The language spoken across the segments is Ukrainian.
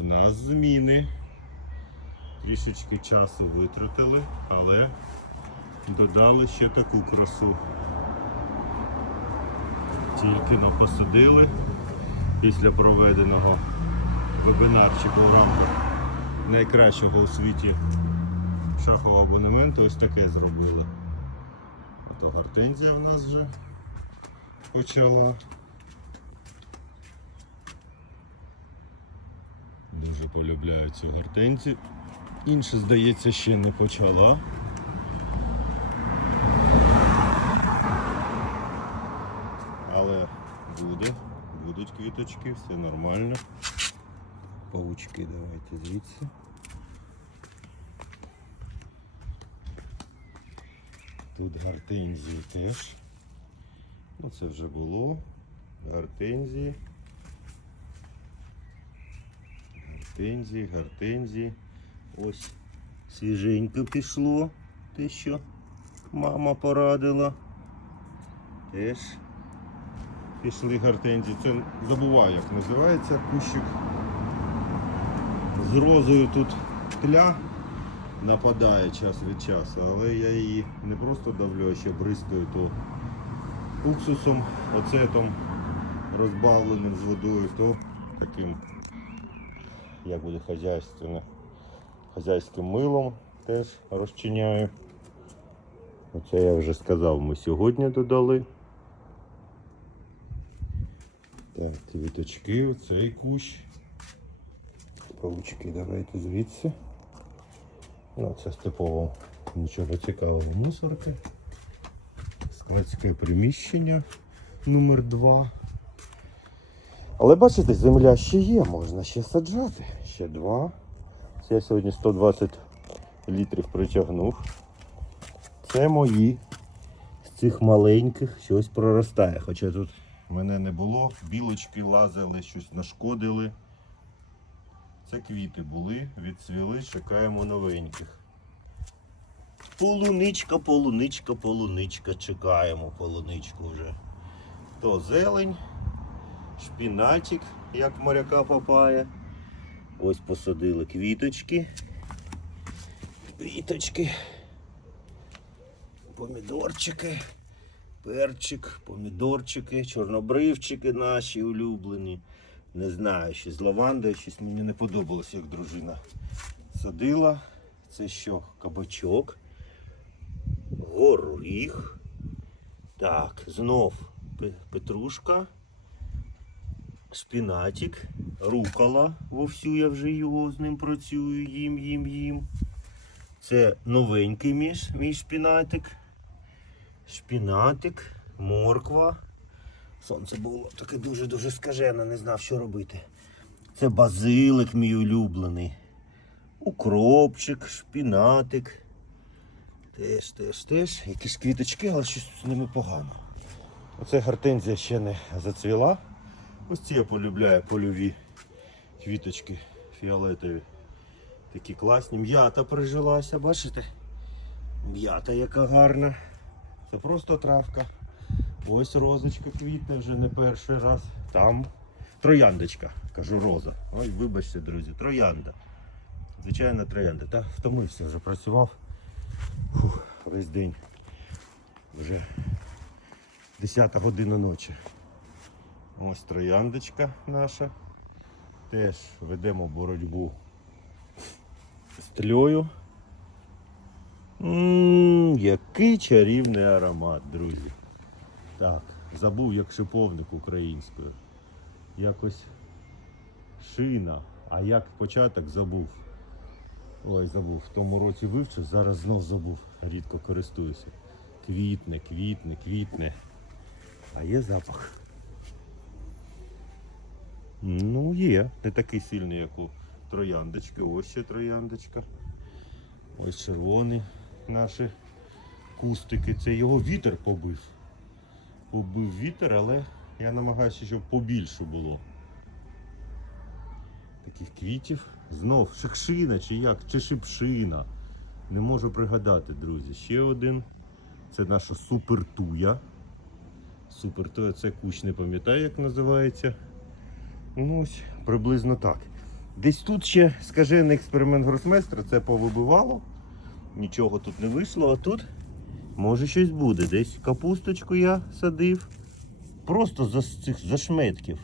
В нас зміни. Трішечки часу витратили, але додали ще таку красу. Тільки но посадили після проведеного вебінарчика в рамках найкращого у світі шахового абонементу ось таке зробили. Ото гортензія в нас вже почала. Дуже полюбляю цю гортензію. Інша, здається, ще не почала. Але буде, будуть квіточки, все нормально. Паучки давайте звідси. Тут гортензії теж. Ну це вже було. Гортензії. Гортензії, гортензії. Ось свіженько пішло. Те, що мама порадила. Теж пішли гортензії. Це забуваю, як називається кущик. З розою тут тля нападає час від часу, але я її не просто давлю, а ще бризкаю то уксусом, оцетом розбавленим з водою, то таким, буде хазяйственно, хазяйським милом теж розчиняю. Оце я вже сказав, ми сьогодні додали. Так, квіточки, оцей кущ. Павучки давайте звідси. Ну, це степово нічого цікавого мусорки. Складське приміщення номер 2 Але бачите, земля ще є, можна ще саджати. Ще два. Це я сьогодні 120 літрів притягнув. Це мої. З цих маленьких щось проростає. Хоча тут мене не було, білочки лазили, щось нашкодили. Це квіти були, відцвіли, чекаємо новеньких. Полуничка, полуничка, полуничка. Чекаємо полуничку вже. То зелень, шпінатик, як моряка папає. Ось посадили квіточки. Квіточки. Помідорчики, перчик, помідорчики, чорнобривчики наші улюблені. Не знаю, що з лавандою, щось мені не подобалось, як дружина садила. Це що? Кабачок, горіх. Так, знов петрушка, шпінатик, рукола. Вовсю я вже його з ним працюю, їм, їм, їм. Це новенький мій, мій шпінатик. Шпінатик, морква. Сонце було таке дуже-дуже скажене, не знав, що робити. Це базилик мій улюблений. Укропчик, шпінатик. Теж, теж, теж. Якісь квіточки, але щось з ними погано. Оце гортензія ще не зацвіла. Ось ці я полюбляю польові квіточки фіолетові. Такі класні. М'ята прижилася, бачите? М'ята яка гарна. Це просто травка. Ось розочка квітне вже не перший раз. Там трояндочка, кажу роза. Ой, вибачте, друзі, троянда. Звичайна троянда. Та втомився вже працював. Фух, весь день. Вже 10 година ночі. Ось трояндочка наша. Теж ведемо боротьбу з тлею. Ммм, який чарівний аромат, друзі. Так, забув як шиповник українською. Якось шина. А як початок забув. Ой, забув. В тому році вивчив, зараз знов забув. Рідко користуюся. Квітне, квітне, квітне. А є запах. Ну, є. Не такий сильний, як у трояндочки. Ось ще трояндочка. Ось червоні наші кустики. Це його вітер побив. Побив вітер, але я намагаюся, щоб побільше було. Таких квітів. Знов шикшина чи як, чи шипшина. Не можу пригадати, друзі. Ще один. Це наша супертуя. Супертуя це кущ, не пам'ятаю, як називається. Ну ось приблизно так. Десь тут ще скажений експеримент гросмейстера, це повибивало. Нічого тут не вийшло, а тут може щось буде. Десь капусточку я садив. Просто за цих зашметків,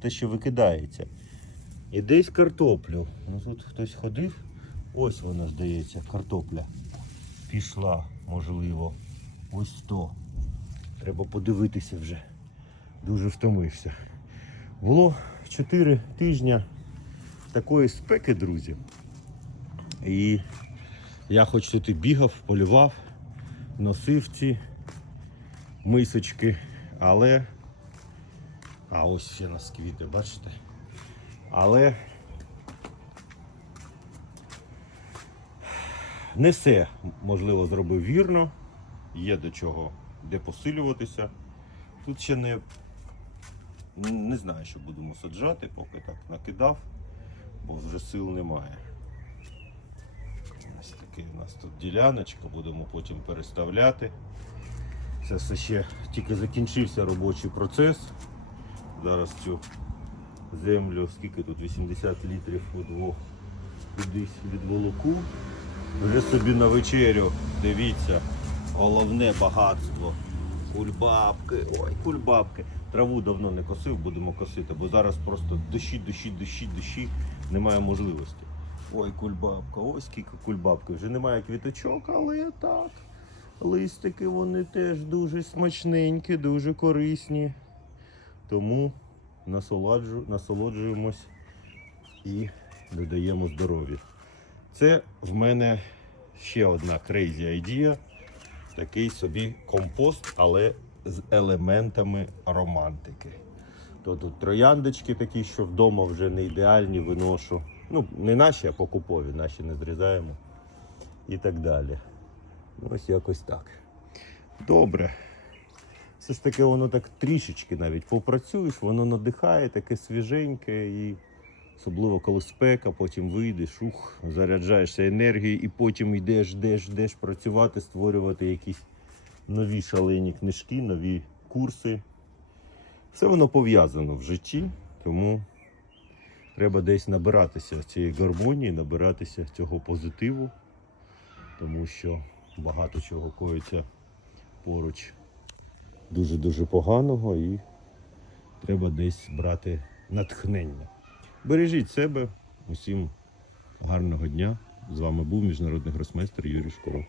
те, що викидається. І десь картоплю. Ну тут хтось ходив. Ось вона, здається, картопля. Пішла, можливо. Ось то. Треба подивитися вже. Дуже втомився. Було 4 тижні такої спеки, друзі. І я хоч тут і бігав, полював, носив ці мисочки, але. А ось ще нас квіти, бачите? Але не все можливо зробив вірно. Є до чого де посилюватися. Тут ще не, не знаю, що будемо саджати, поки так накидав, бо вже сил немає. Ось такий у нас тут діляночка, будемо потім переставляти. Це все ще тільки закінчився робочий процес. Зараз цю землю, скільки тут 80 літрів удвох кудись відволоку. Вже собі на вечерю, дивіться, головне багатство. Кульбабки, ой, кульбабки. Траву давно не косив, будемо косити, бо зараз просто дощі, дощі, дощі, дощі, немає можливості. Ой, кульбабка, ось скільки кульбабки. Вже немає квіточок, але так. Листики вони теж дуже смачненькі, дуже корисні. Тому насолоджу, насолоджуємось і додаємо здоров'я. Це в мене ще одна crazy idea. Такий собі компост, але з елементами романтики. То тут трояндочки такі, що вдома вже не ідеальні, виношу. Ну, не наші, а покупові, наші не зрізаємо. І так далі. Ну, ось якось так. Добре. Все ж таки воно так трішечки навіть попрацюєш, воно надихає, таке свіженьке і особливо коли спека, потім вийдеш, ух, заряджаєшся енергією і потім йдеш, йдеш, йдеш працювати, створювати якісь нові шалені книжки, нові курси. Все воно пов'язано в житті, тому треба десь набиратися цієї гармонії, набиратися цього позитиву, тому що багато чого коїться поруч дуже-дуже поганого і треба десь брати натхнення. Бережіть себе, усім гарного дня. З вами був міжнародний гросмейстер Юрій Шкоро.